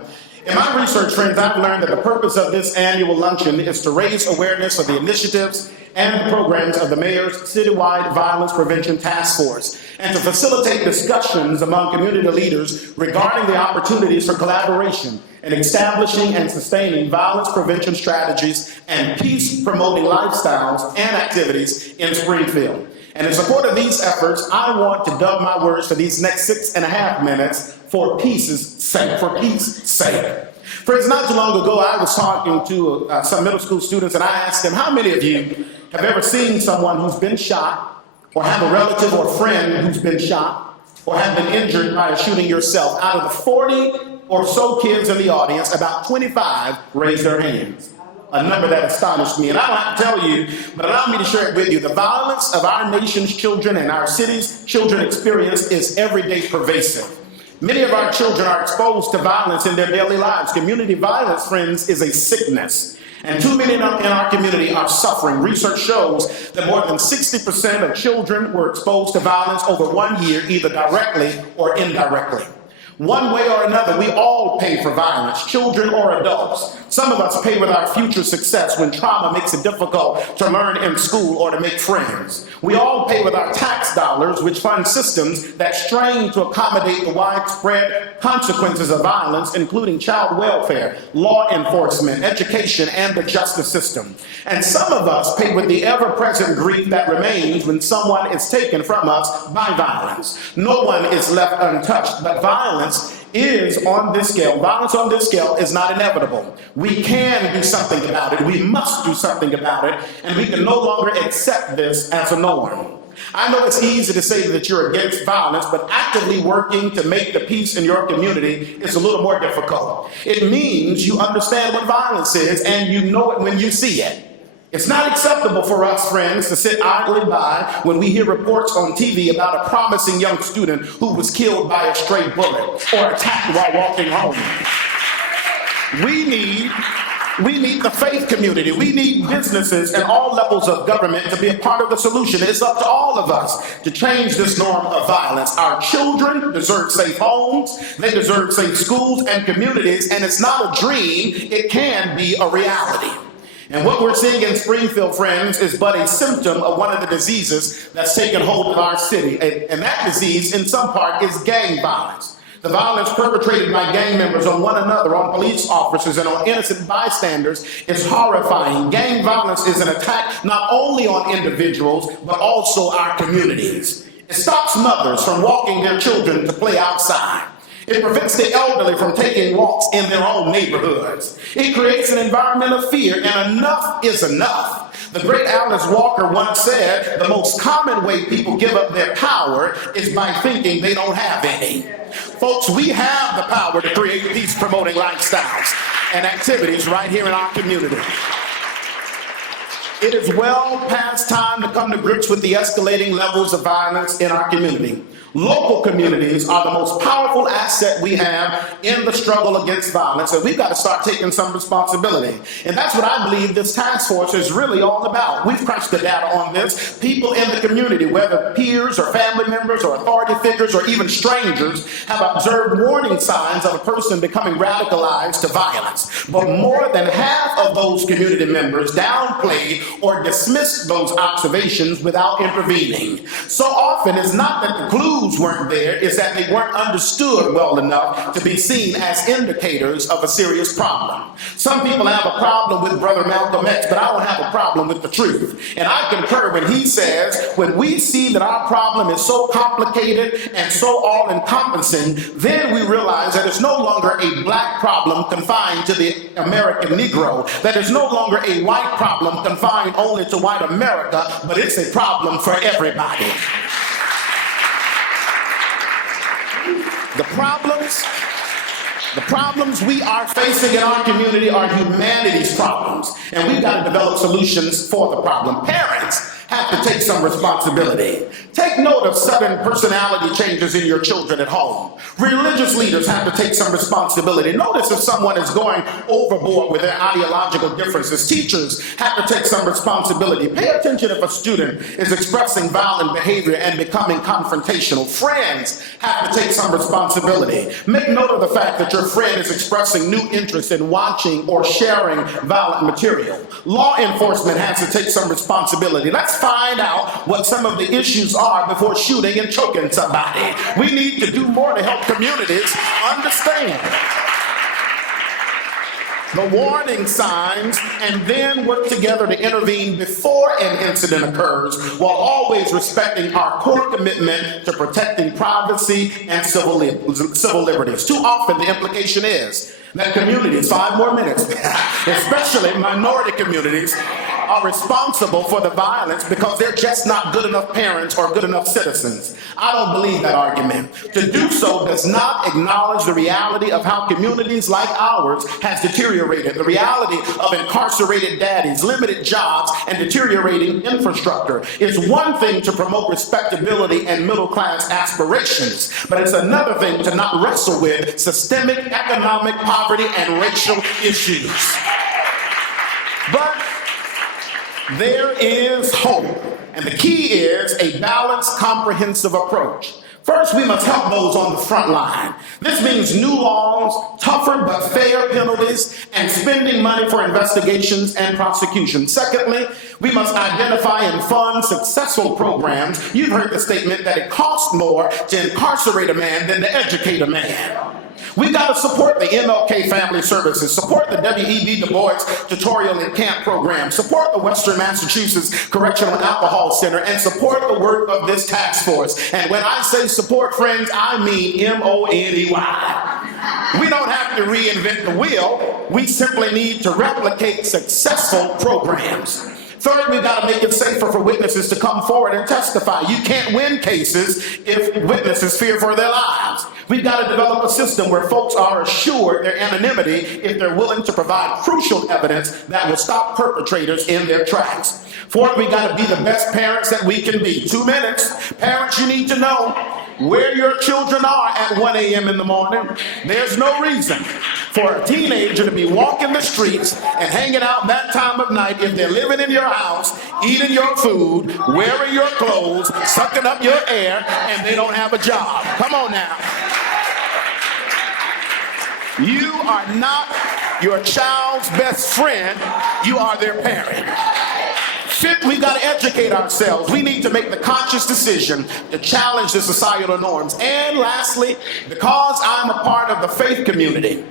In my research, friends, I've learned that the purpose of this annual luncheon is to raise awareness of the initiatives and the programs of the Mayor's Citywide Violence Prevention Task Force, and to facilitate discussions among community leaders regarding the opportunities for collaboration in establishing and sustaining violence prevention strategies and peace-promoting lifestyles and activities in Springfield. And in support of these efforts, I want to dub my words for these next 6.5 minutes for peace's sake, for peace's sake. Friends, not too long ago, I was talking to some middle school students, and I asked them, how many of you have ever seen someone who's been shot, or have a relative or friend who's been shot, or have been injured by a shooting yourself? Out of the 40 or so kids in the audience, about 25 raised their hands. A number that astonished me. And I don't have to tell you, but allow me to share it with you. The violence of our nation's children and our city's children experience is everyday pervasive. Many of our children are exposed to violence in their daily lives. Community violence, friends, is a sickness. And too many in our community are suffering. Research shows that more than 60% of children were exposed to violence over 1 year, either directly or indirectly. One way or another, we all pay for violence, children or adults. Some of us pay with our future success when trauma makes it difficult to learn in school or to make friends. We all pay with our tax dollars, which fund systems that strain to accommodate the widespread consequences of violence, including child welfare, law enforcement, education, and the justice system. And some of us pay with the ever-present grief that remains when someone is taken from us by violence. No one is left untouched, but violence is on this scale. Violence on this scale is not inevitable. We can do something about it. We must do something about it. And we can no longer accept this as a norm. I know it's easy to say that you're against violence, but actively working to make the peace in your community is a little more difficult. It means you understand what violence is and you know it when you see it. It's not acceptable for us, friends, to sit idly by when we hear reports on TV about a promising young student who was killed by a stray bullet or attacked while walking home. We need the faith community. We need businesses and all levels of government to be a part of the solution. It's up to all of us to change this norm of violence. Our children deserve safe homes. They deserve safe schools and communities. And it's not a dream. It can be a reality. And what we're seeing in Springfield, friends, is but a symptom of one of the diseases that's taken hold of our city. And that disease, in some part, is gang violence. The violence perpetrated by gang members on one another, on police officers, and on innocent bystanders is horrifying. Gang violence is an attack not only on individuals, but also our communities. It stops mothers from walking their children to play outside. It prevents the elderly from taking walks in their own neighborhoods. It creates an environment of fear, and enough is enough. The great Alice Walker once said, the most common way people give up their power is by thinking they don't have any. Folks, we have the power to create peace-promoting lifestyles and activities right here in our community. It is well past time to come to grips with the escalating levels of violence in our community. Local communities are the most powerful asset we have in the struggle against violence, and we've got to start taking some responsibility. And that's what I believe this task force is really all about. We've crunched the data on this. People in the community, whether peers or family members or authority figures or even strangers, have observed warning signs of a person becoming radicalized to violence. But more than half of those community members downplayed or dismissed those observations without intervening. So often it's not that the clues weren't there, it's that they weren't understood well enough to be seen as indicators of a serious problem. Some people have a problem with Brother Malcolm X, but I don't have a problem with the truth. And I concur when he says, when we see that our problem is so complicated and so all-encompassing, then we realize that it's no longer a black problem confined to the American Negro, that it's no longer a white problem confined only to white America, but it's a problem for everybody. The problems we are facing in our community are humanity's problems, and we've got to develop solutions for the problem. Parents have to take some responsibility. Take note of sudden personality changes in your children at home. Religious leaders have to take some responsibility. Notice if someone is going overboard with their ideological differences. Teachers have to take some responsibility. Pay attention if a student is expressing violent behavior and becoming confrontational. Friends have to take some responsibility. Make note of the fact that your friend is expressing new interest in watching or sharing violent material. Law enforcement has to take some responsibility. Let's find out what some of the issues are before shooting and choking somebody. We need to do more to help communities understand the warning signs and then work together to intervene before an incident occurs, while always respecting our core commitment to protecting privacy and civil liberties. Too often the implication is that communities, 5 more minutes, especially minority communities, are responsible for the violence because they're just not good enough parents or good enough citizens. I don't believe that argument. To do so does not acknowledge the reality of how communities like ours has deteriorated, the reality of incarcerated daddies, limited jobs, and deteriorating infrastructure. It's one thing to promote respectability and middle-class aspirations, but it's another thing to not wrestle with systemic economic poverty and racial issues. But there is hope, and the key is a balanced, comprehensive approach. First, we must help those on the front line. This means new laws, tougher but fair penalties, and spending money for investigations and prosecutions. Secondly, we must identify and fund successful programs. You've heard the statement that it costs more to incarcerate a man than to educate a man. We got to support the MLK Family Services, support the W.E.B. Du Bois Tutorial and Camp Program, support the Western Massachusetts Correctional and Alcohol Center, and support the work of this task force. And when I say support, friends, I mean M-O-N-E-Y. We don't have to reinvent the wheel. We simply need to replicate successful programs. Third, we've got to make it safer for witnesses to come forward and testify. You can't win cases if witnesses fear for their lives. We've got to develop a system where folks are assured their anonymity if they're willing to provide crucial evidence that will stop perpetrators in their tracks. Fourth, we've got to be the best parents that we can be. 2 minutes. Parents, you need to know where your children are at 1 a.m. in the morning. There's no reason for a teenager to be walking the streets and hanging out that time of night if they're living in your house, eating your food, wearing your clothes, sucking up your air, and they don't have a job. Come on now. You are not your child's best friend. You are their parent. Fifth, we've got to educate ourselves. We need to make the conscious decision to challenge the societal norms. And lastly, because I'm a part of the faith community,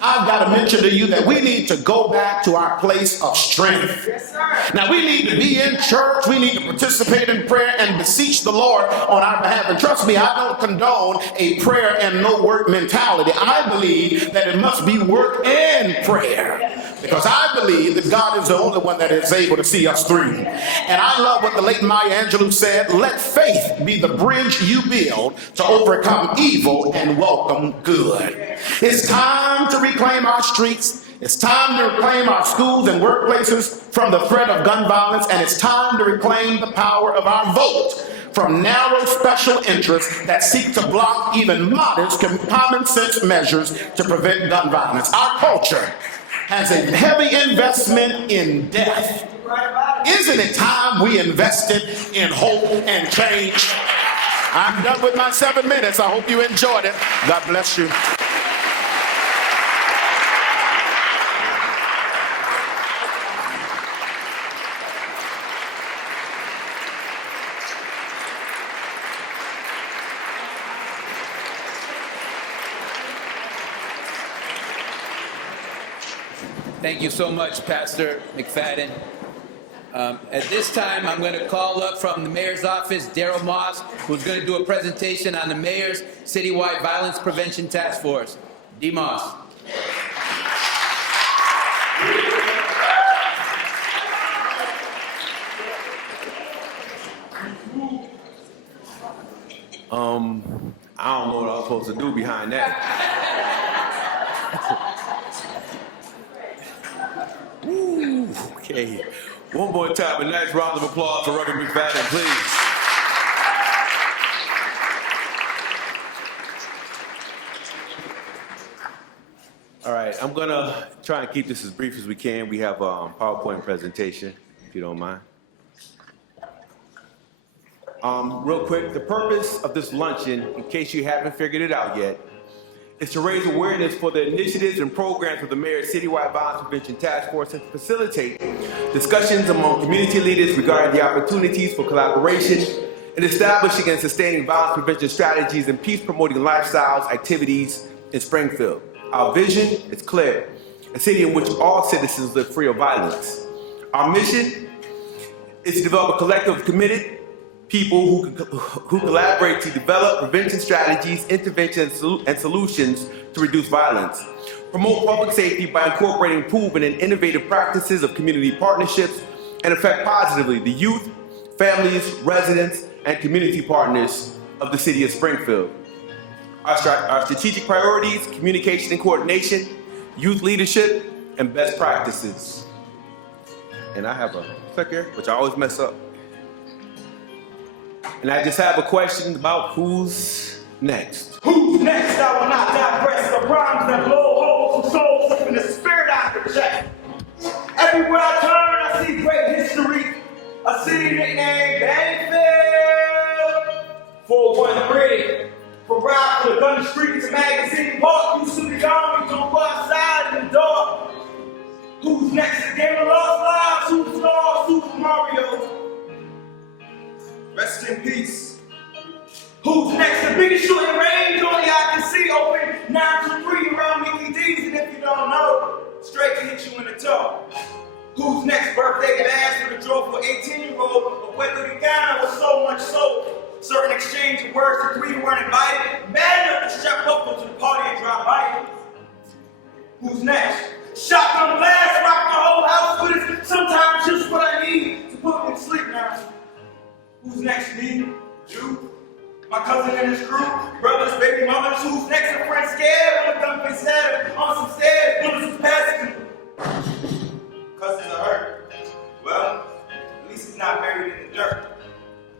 I've got to mention to you that we need to go back to our place of strength. Yes, sir. Now, we need to be in church, we need to participate in prayer and beseech the Lord on our behalf. And trust me, I don't condone a prayer and no work mentality. I believe that it must be work and prayer, because I believe that God is the only one that is able to see us through. And I love what the late Maya Angelou said: let faith be the bridge you build to overcome evil and welcome good. It's time to reclaim our streets. It's time to reclaim our schools and workplaces from the threat of gun violence, and it's time to reclaim the power of our vote from narrow special interests that seek to block even modest common sense measures to prevent gun violence. Our culture has a heavy investment in death. Isn't it time we invested in hope and change? I'm done with my 7 minutes. I hope you enjoyed it. God bless you. Thank you so much, Pastor McFadden. At this time, I'm going to call up from the mayor's office, Daryl Moss, who's going to do a presentation on the mayor's citywide violence prevention task force. D. Moss. I don't know what I was supposed to do behind that. Ooh, okay. One more time, a nice round of applause for Reverend McFadden, please. All right, I'm gonna try and keep this as brief as we can. We have a PowerPoint presentation, if you don't mind. Real quick, the purpose of this luncheon, in case you haven't figured it out yet, is to raise awareness for the initiatives and programs of the Mayor's Citywide Violence Prevention Task Force and to facilitate discussions among community leaders regarding the opportunities for collaboration in establishing and sustaining violence prevention strategies and peace-promoting lifestyles, activities in Springfield. Our vision is clear, a city in which all citizens live free of violence. Our mission is to develop a collective of committed people who collaborate to develop prevention strategies, interventions, and solutions to reduce violence. Promote public safety by incorporating proven and innovative practices of community partnerships and affect positively the youth, families, residents, and community partners of the city of Springfield. Our strategic priorities, communication and coordination, youth leadership, and best practices. And I have a clicker, which I always mess up. And I just have a question about who's next. Who's next? I will not digress. The rhymes that blow holes and souls up in the spirit I project. Everywhere I turn, I see great history. A city nicknamed Danville. 413. From ride for the gun streets and magazine park. Used to the army, don't go outside in the dark. Who's next? The game of lost lives. Superstar, Super Mario. Rest in peace. Who's next? The biggest shooting range only I can see. Open 923 around Mickey D's, and if you don't know, straight to hit you in the toe. Who's next? Birthday bash for the draw for 18-year-old. But whether the guy was so much so, certain exchange of words the three weren't invited. Bad enough to strap up to the party and drop by. Who's next? Shotgun blast, rock the whole house with it. Sometimes just what I need to put me to sleep now. Who's next, me? You? My cousin and his crew? Brothers, baby mothers? Who's next? A friend scared when the gun face at on some stairs, bullets was passing. Cousins are hurt. Well, at least he's not buried in the dirt.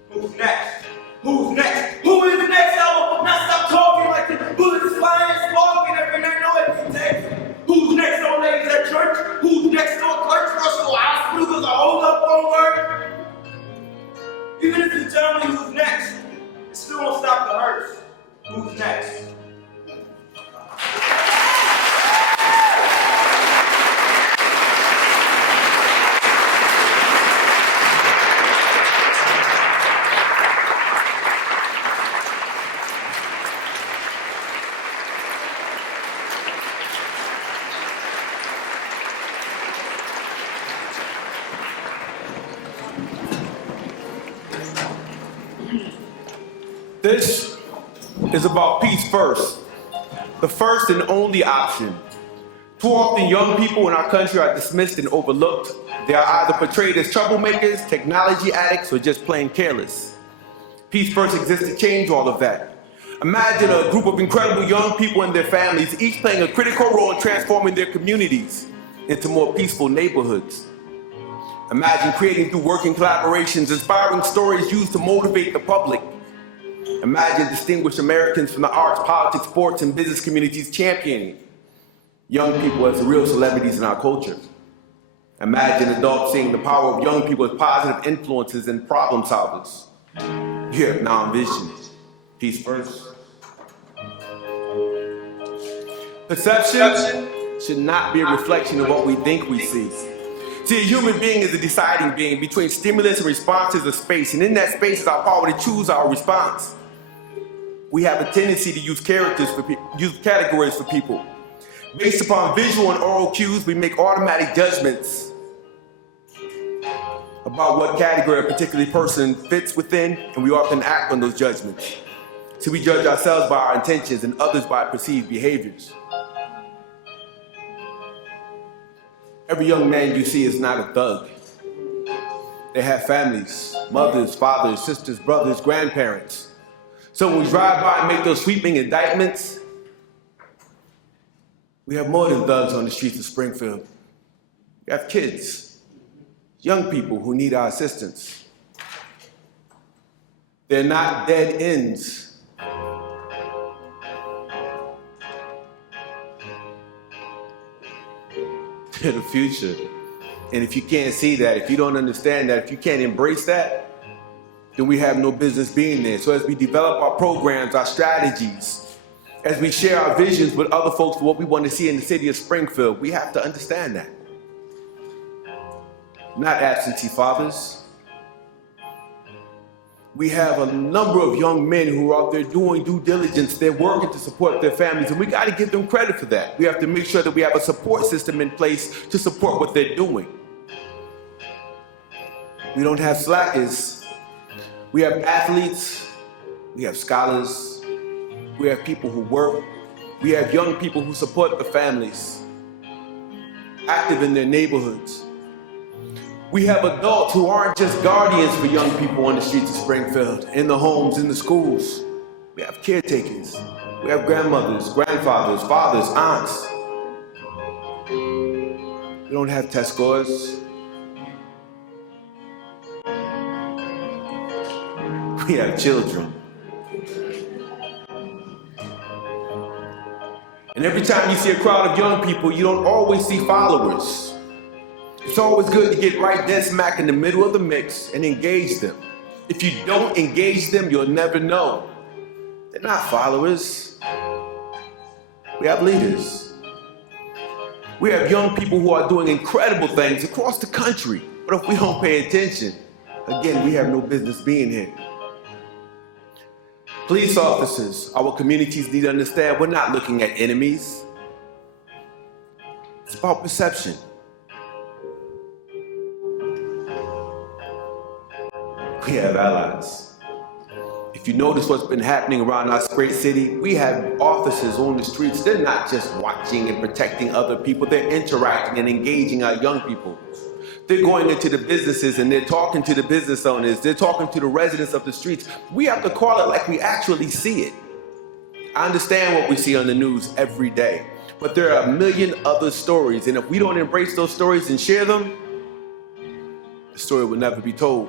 Who's next? Who's next? Who is next? I will not stop talking like the bullets flying, sparking every night, no every day. Who's next on ladies at church? Who's next on clerks, Russell hospital, because I hold up on work? Even if you tell me who's next, it still won't stop the hurts. Who's next? This is about peace first, the first and only option. Too often young people in our country are dismissed and overlooked. They are either portrayed as troublemakers, technology addicts, or just plain careless. Peace first exists to change all of that. Imagine a group of incredible young people and their families, each playing a critical role in transforming their communities into more peaceful neighborhoods. Imagine creating through working collaborations, inspiring stories used to motivate the public. Imagine distinguished Americans from the arts, politics, sports, and business communities championing young people as the real celebrities in our culture. Imagine adults seeing the power of young people as positive influences and problem solvers. You have now envisioned peace first. Perception should not be a reflection of what we think we see. See, a human being is a deciding being between stimulus and responses of space, and in that space is our power to choose our response. We have a tendency to use categories for people. Based upon visual and oral cues, we make automatic judgments about what category a particular person fits within, and we often act on those judgments. So we judge ourselves by our intentions and others by perceived behaviors. Every young man you see is not a thug. They have families, mothers, fathers, sisters, brothers, grandparents. So when we drive by and make those sweeping indictments, we have more than thugs on the streets of Springfield. We have kids. young people who need our assistance. They're not dead ends. They're the future. And if you can't see that, if you don't understand that, if you can't embrace that, then we have no business being there. So as we develop our programs, our strategies, as we share our visions with other folks for what we want to see in the city of Springfield, we have to understand that. Not absentee fathers. We have a number of young men who are out there doing due diligence. They're working to support their families, and we got to give them credit for that. We have to make sure that we have a support system in place to support what they're doing. We don't have slackers. We have athletes. We have scholars. We have people who work. We have young people who support the families, active in their neighborhoods. We have adults who aren't just guardians for young people on the streets of Springfield, in the homes, in the schools. We have caretakers. We have grandmothers, grandfathers, fathers, aunts. We don't have test scores. We have children. And every time you see a crowd of young people, you don't always see followers. It's always good to get right dead smack in the middle of the mix and engage them. If you don't engage them, you'll never know. They're not followers. We have leaders. We have young people who are doing incredible things across the country. But if we don't pay attention, again, we have no business being here. Police officers, our communities need to understand we're not looking at enemies. It's about perception. We have allies. If you notice what's been happening around our great city, we have officers on the streets. They're not just watching and protecting other people, they're interacting and engaging our young people. They're going into the businesses and they're talking to the business owners. They're talking to the residents of the streets. We have to call it like we actually see it. I understand what we see on the news every day, but there are a million other stories, and if we don't embrace those stories and share them, the story will never be told.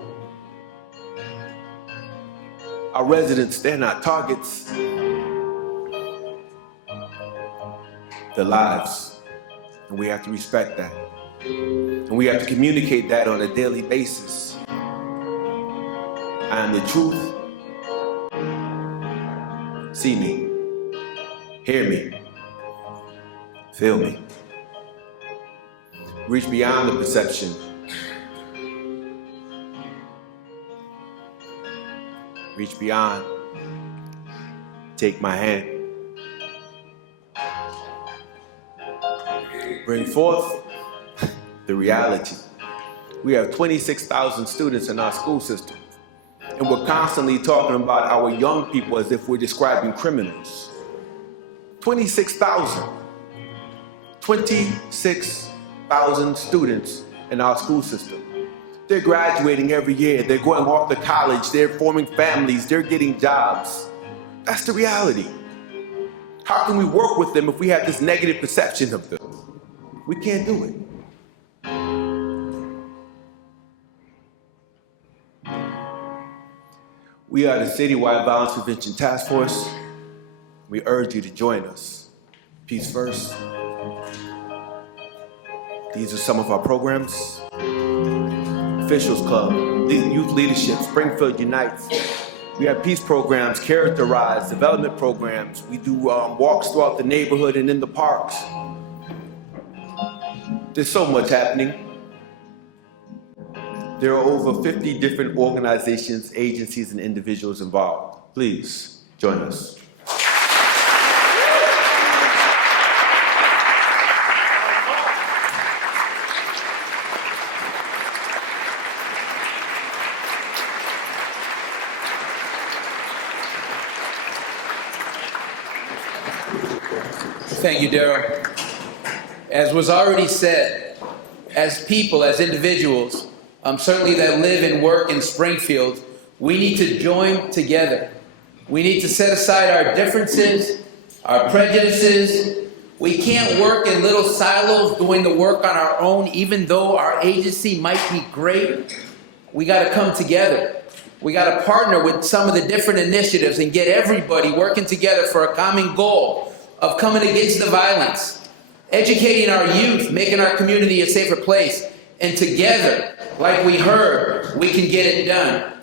Our residents, they're not targets. They're lives, and we have to respect that. And we have to communicate that on a daily basis. I am the truth. See me, hear me, feel me. Reach beyond the perception. Reach beyond. Take my hand. Bring forth the reality. We have 26,000 students in our school system, and we're constantly talking about our young people as if we're describing criminals. 26,000. 26,000 students in our school system. They're graduating every year. They're going off to college. They're forming families. They're getting jobs. That's the reality. How can we work with them if we have this negative perception of them? We can't do it. We are the Citywide Violence Prevention Task Force. We urge you to join us. Peace first. These are some of our programs. Officials Club, Youth Leadership, Springfield Unites. We have peace programs, characterized development programs. We do walks throughout the neighborhood and in the parks. There's so much happening. There are over 50 different organizations, agencies, and individuals involved. Please join us. Thank you, Darryl. As was already said, as people, as individuals, certainly that live and work in Springfield, we need to join together. We need to set aside our differences, our prejudices, We can't work in little silos doing the work on our own, even though our agency might be great. We got to come together. We got to partner with some of the different initiatives and get everybody working together for a common goal of coming against the violence, educating our youth, making our community a safer place. And together, like we heard, we can get it done.